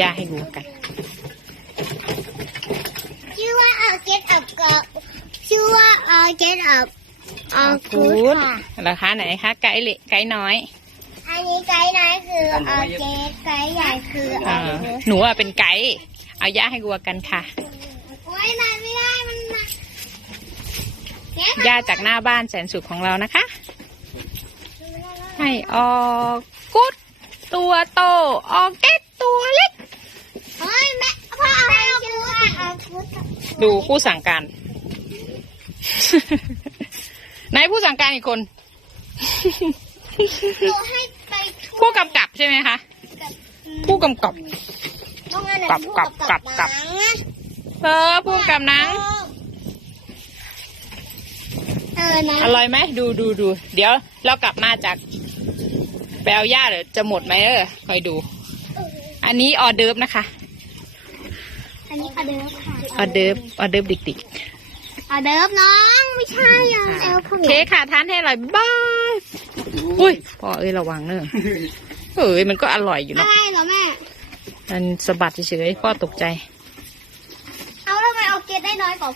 ย่าให้ดูกันชื่อว่าเอาเก็ตอัพกับชื่อว่าเอาเก็ตอัพเอากูดค่ะราคาไหนคะไก่เล็กไก่น้อย อันนี้ไกด์น้อยคือเอาเก็ตไกด์ใหญ่คือเอเอาอกูดหนูอะเป็นไก่เอาย่าให้วัวกันค่ะโอ้ยมันไม่ได้มันมาเนี่ยย่าจากหน้าบ้านแสนสุขของเรานะคะ ให้ออกกุดตัวโตออกเก็ตตัวเล็ก เฮ้ยแม่พ่อเอาให้เอากูดเอากู ดดูผู้สั่งการไหนผู้สั่งการอีกคนตัวให้ไปทั่วผู้กำกับใช่ไหมคะผู้กำกับ ต้องงั้นกลับกลับกลับกลับเออผู้กำกับหนัง เออนะอร่อยไหมดูดูดูเดี๋ยวเรากลับมาจากแปลย่าเดี๋ยวจะหมดไหมเออคอยดู อันนี้ออเดิร์ฟนะคะ อันนี้ออเดิร์ฟค่ะออเดิร์ฟออเดิร์ฟดิกดิกออเดิร์ฟน้องไม่ใช่ยังเอลโอผงเคค่ะทานให้อร่อยบายอุ้ยพ่อเอ้ยระวังเนอะเอ้ยมันก็อร่อยอยู่อะเนาะไรเหรอแม่ มันสะบัดเฉยๆพ่อตกใจ เอาทำไมเอาเกตได้น้อยกว่า